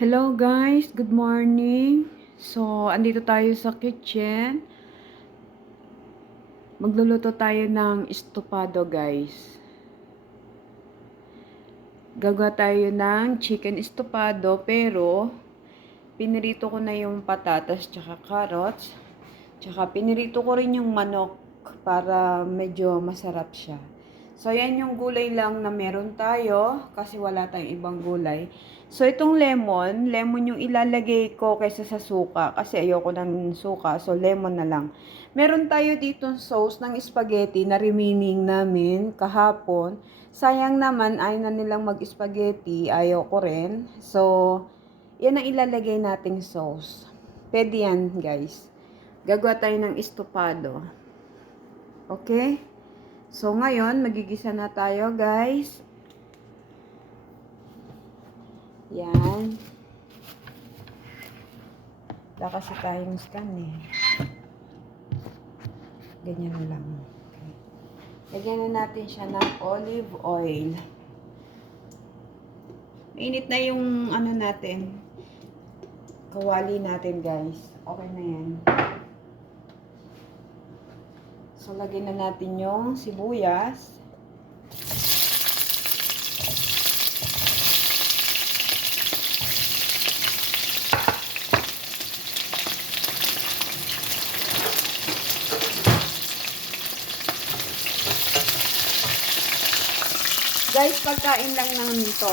Hello guys, good morning. So, andito tayo sa kitchen. Magluluto tayo ng estopado guys. Gagawa tayo ng chicken estopado pero pinirito ko na yung patatas tsaka carrots. Tsaka pinirito ko rin yung manok para medyo masarap siya. So, yan yung gulay lang na meron tayo kasi wala tayong ibang gulay. So, itong lemon yung ilalagay ko kaysa sa suka kasi ayoko ng suka. So, lemon na lang. Meron tayo dito sauce ng spaghetti na remaining namin kahapon. Sayang naman, ayaw na nilang mag-spaghetti. Ayaw ko rin. So, yan ang ilalagay nating sauce. Pwede yan, guys. Gagawa tayo ng estopado. Okay? So, ngayon, magigisa na tayo, guys. Yan. Wala kasi tayong stand eh. Ganyan na lang. Okay. Lagyan na natin siya ng olive oil. Mainit na yung ano natin. Kawali natin, guys. Okay na yan. So, lagyan na natin yung sibuyas. Guys, pagkain lang naman ito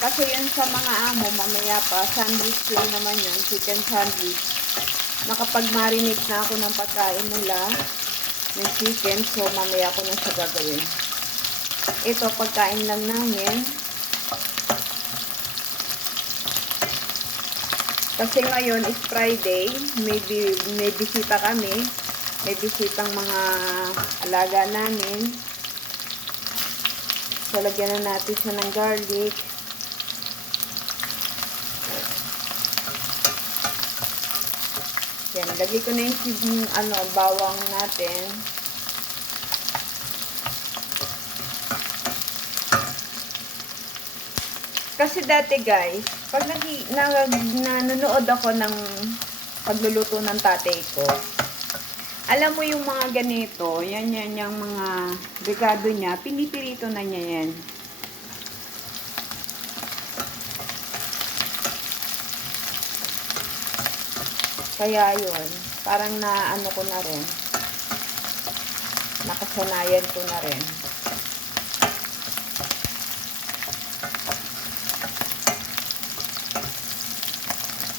Kasi yun sa mga amo, mamaya pa, sandwich lang naman yun, chicken sandwich. Nakapag-marinate na ako ng pagkain nila, ng chicken, so mamaya ko na siya gagawin. Ito, pagkain lang namin. Kasi ngayon is Friday, may bisita kami, may bisitang mga alaga namin. So, lagyan na natin siya ng garlic. Yan, lagay ko na yung bawang natin. Kasi dati guys, pag nanonood ako ng pagluluto ng tatay ko, alam mo yung mga ganito, yan yung mga regado niya, pinipirito na niya yan. Kaya yun, parang naano ko na rin. Nakasanayan ko na rin.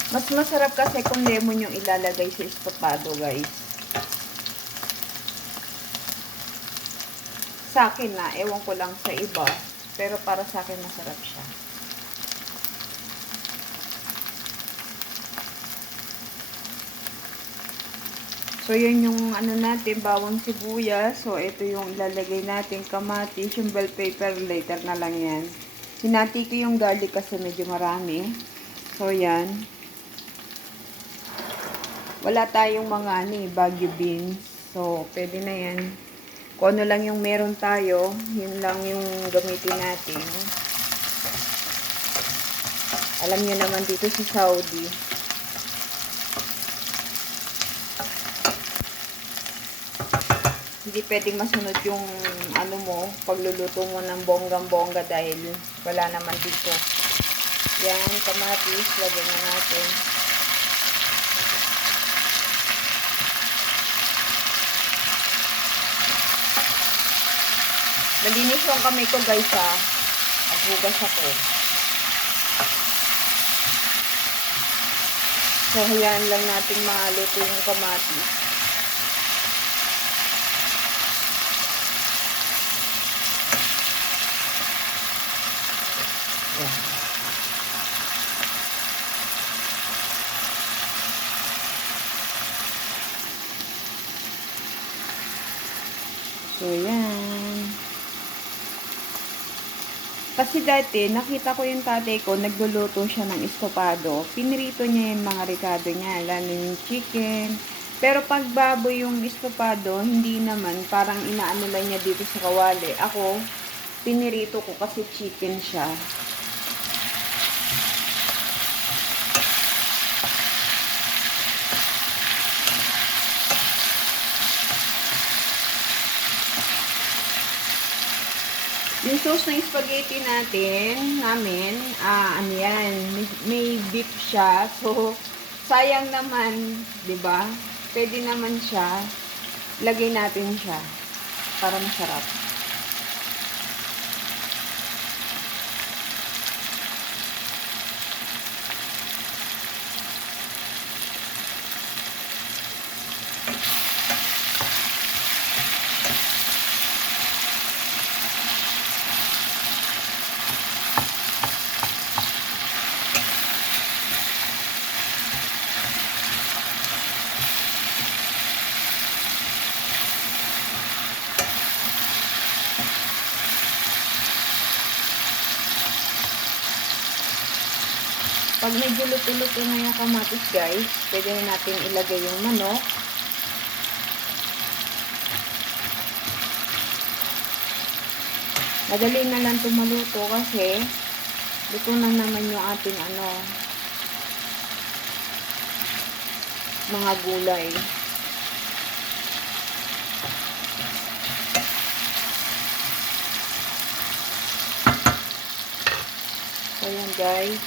Mas masarap kasi kung lemon yung ilalagay sa estopado, guys. Sa akin ewan ko lang sa iba, pero para sa akin masarap siya. So, yun yung natin, bawang sibuyas. So, ito yung ilalagay natin, kamatis, yung bell pepper, later na lang yan. Hinati ko yung garlic kasi medyo marami. So, yan. Wala tayong mga Baguio beans. So, pwede na yan. Kung ano lang yung meron tayo, yun lang yung gamitin natin. Alam niyo naman dito sa Saudi, hindi pwedeng masunod yung pagluluto mo ng bonggang-bongga dahil wala naman dito. Yan, kamatis, lagyan na natin. Malinis yung kamay ko guys Aghugas ako. So, hayaan lang natin maluto yung kamatis. Yan. So, yan. Kasi dati, nakita ko yung tatay ko, nagluluto siya ng estopado. Pinirito niya yung mga rekado niya, lalo yung chicken. Pero pag baboy yung estopado, hindi naman, parang inaano lang niya dito sa kawali. Ako, pinirito ko kasi chicken siya. sauce ng spaghetti namin, ano yan, may beef siya. So, sayang naman, di ba? Pwede naman siya. Lagay natin siya para masarap. Pag medyo luto-luto na yung kamatis, guys, pwede na natin ilagay yung manok. Madali na lang maluto kasi luto na naman yung ating mga gulay. So, yan guys.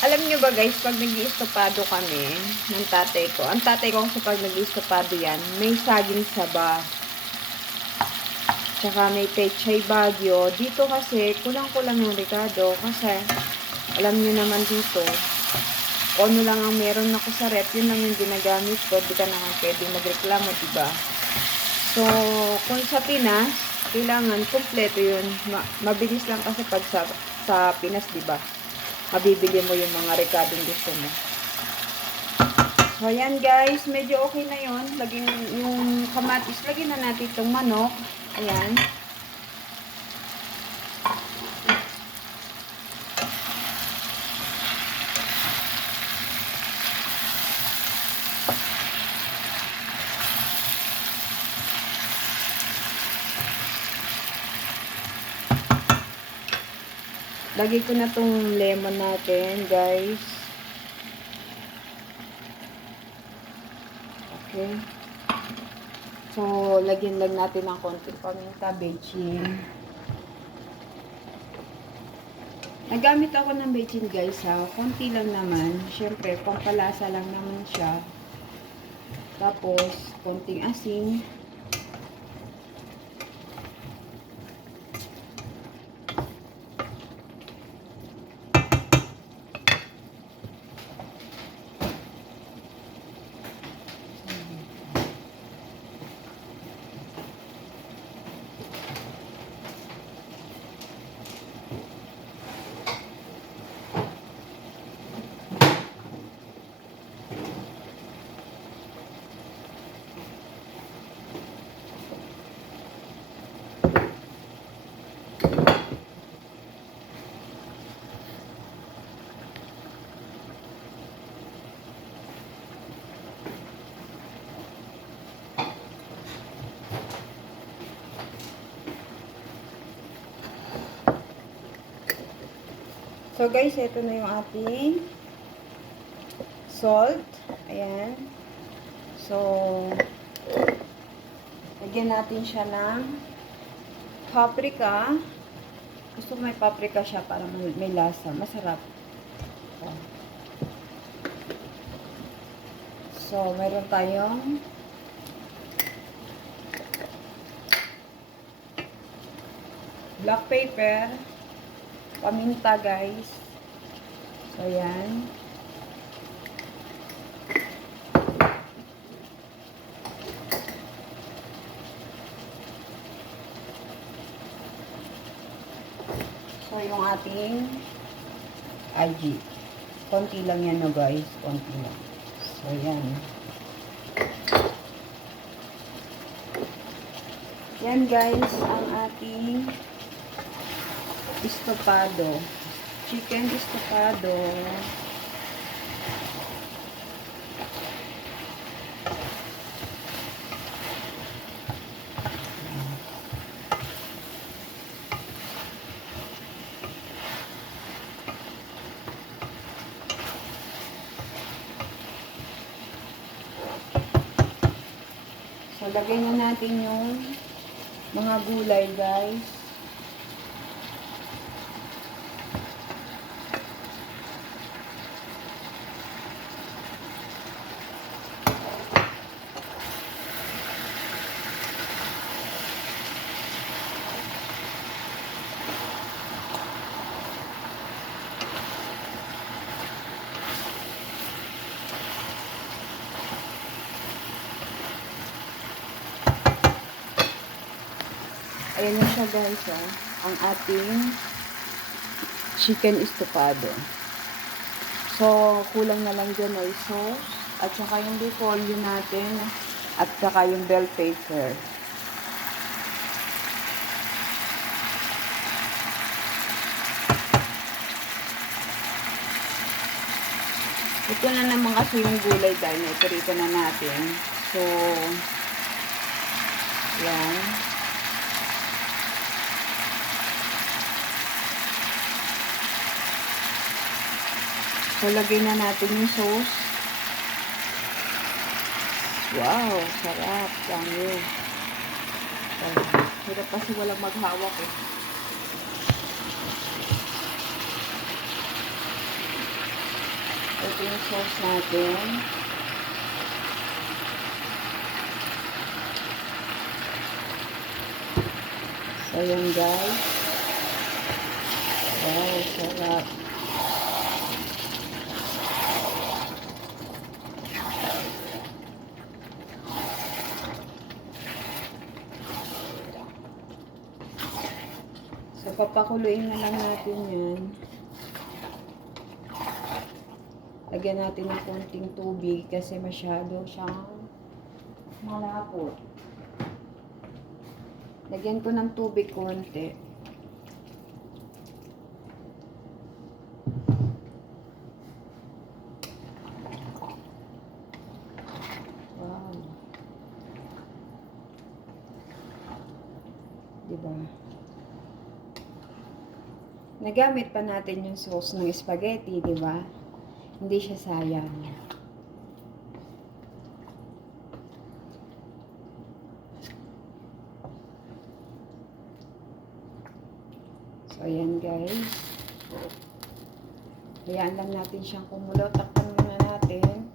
Alam nyo ba guys, pag nag-iistopado kami ng tatay ko, ang tatay ko kasi pag nag-iistopado yan, may saging saba. Tsaka may pechay bagyo. Dito kasi, kulang-kulang yung Ricardo. Kasi, alam nyo naman dito, kung ano lang ang meron ako sa rep, yun lang yung ginagamit ko. Di ka naman pwede magreklamo, diba? So, kung sa Pinas, kailangan kompleto yun. Mabilis lang kasi pag sa Pinas, diba? Mabibili mo yung mga Ricardong gusto mo. So, ayan guys. Medyo okay na yun. Lagyan yung kamatis. Lagyan na natin itong manok. Ayan. Lagay ko na tong lemon natin, guys. Okay. So, lagyan lang natin ng konting paminta, bechin. Nagamit ako ng bechin, guys, ha. Konti lang naman. Siyempre, pampalasa lang naman siya. Tapos, konting asin. So guys, ito na yung ating salt. Ayan. So, lagyan natin siya ng paprika. Gusto ko may paprika siya para may lasa. Masarap. So, So, meron tayong black pepper, paminta guys. So, yan. So, yung ating aji. Konti lang yan no guys. Konti lang. So, yan. Yan guys, ang ating estofado. Chicken estofado. So, lagay na natin yung mga gulay, guys. Ayan na siya guys, oh. Ang ating chicken estofado. So, kulang na lang dyan ay sauce, at saka yung repolyo natin, at saka yung bell pepper. Ito na naman kasi yung gulay dahil ito na natin. So, yan. So, lagay na natin yung sauce. Wow, sarap. Dami. Hirap kasi walang maghawak eh. Ito yung sauce natin. So, yan guys. Wow, sarap. So, papakuluin na lang natin yan. Lagyan natin ng konting tubig kasi masyado siyang malapot. Lagyan ko ng tubig konti. Wow. Diba? Nagamit pa natin yung sauce ng spaghetti, di ba? Hindi siya sayang. So, ayan guys. Hayaan lang natin siyang kumulo. Takpan muna natin.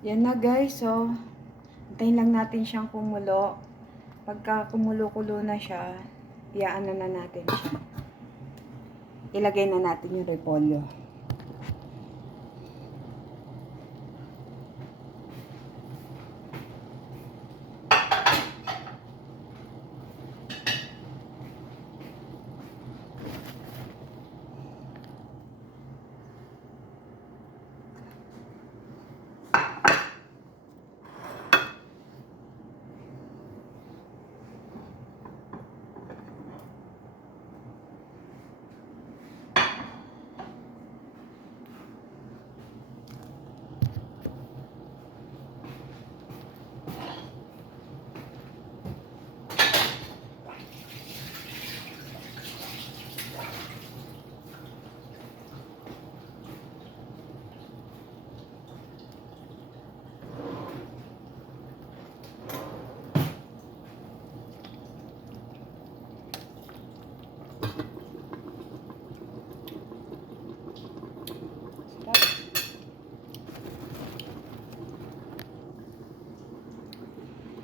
Yan na guys, so hintayin lang natin siyang kumulo. Pagka kumulo-kulo na siya, iyaan na natin siya. Ilagay na natin yung repolyo.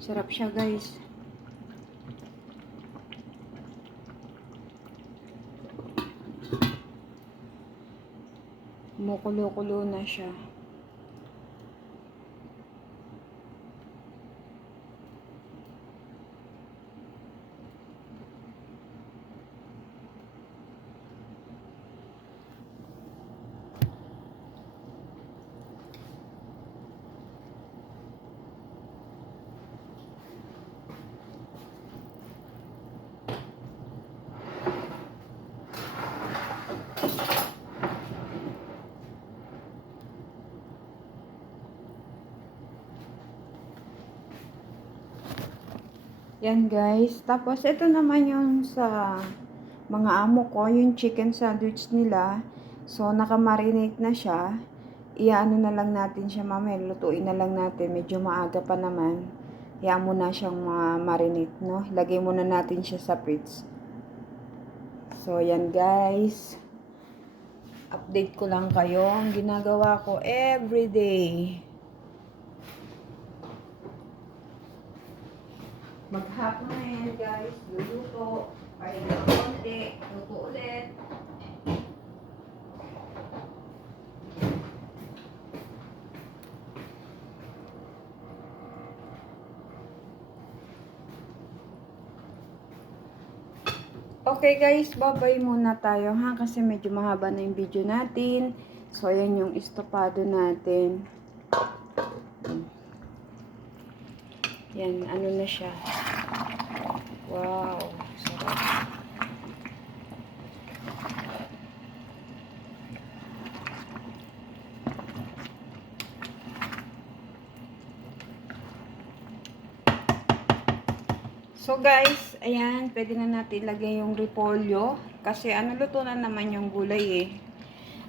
Sarap siya, guys. Kumukulo-kulo na siya. Yan guys. Tapos ito naman yung sa mga amo ko, yung chicken sandwich nila. So nakamarinate na siya. Iyaano na lang natin siya mamaya. Lutuin na lang natin. Medyo maaga pa naman. Hayaan mo na siyang marinate, no? Lagay muna natin siya sa fridge. So yan guys. Update ko lang kayo. Ang ginagawa ko everyday. Maghapon na yan guys, luluto, pahinga ng konti, luto ulit. Okay guys, bye-bye muna tayo ha, kasi medyo mahaba na yung video natin. So ayan yung estopado natin. Yan, ano na siya. Wow, sarap. So guys, ayan, pwede na natin lagay yung repolyo. Kasi ano, luto na naman yung gulay eh.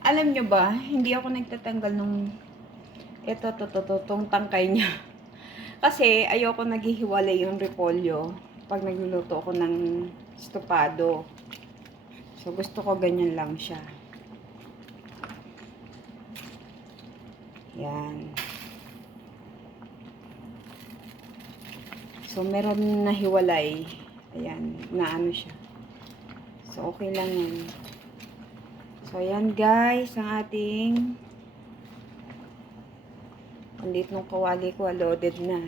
Alam nyo ba, hindi ako nagtatanggal nung tong tangkay niya. Kasi ayoko naghihiwalay yung repolyo pag nagluluto ako ng estopado. So gusto ko ganyan lang siya. Yan. So meron na hiwalay. Ayan, na ano siya. So okay lang yan. So ayan guys, ang ating andit nung kawali ko, loaded na.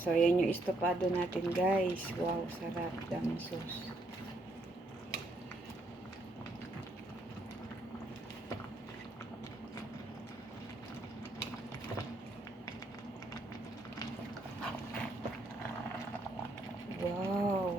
So, yan yung estopado natin, guys. Wow, sarap. Daming sauce. Wow.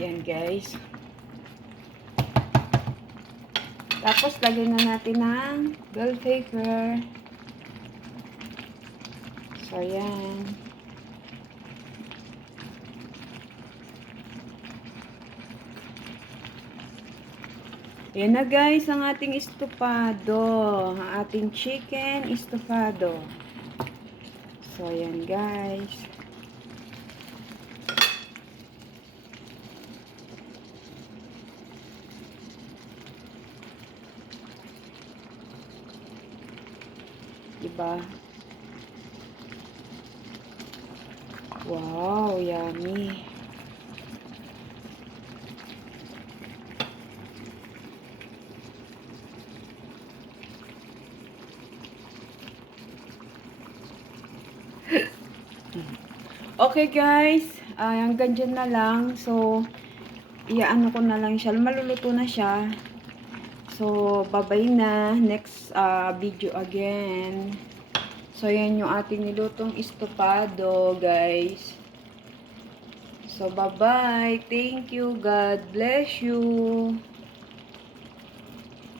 Yan guys. Tapos lagyan na natin ng bell pepper. So yan. Yan na guys ang ating estopado. Ang ating chicken estopado. So yan guys. Diba? Wow, yummy. Okay guys, hanggang dyan na lang. So, iaano ko na lang siya. Maluluto na siya. So, bye-bye na. Next video again. So, yan yung ating nilutong estopado, guys. So, bye-bye. Thank you. God bless you.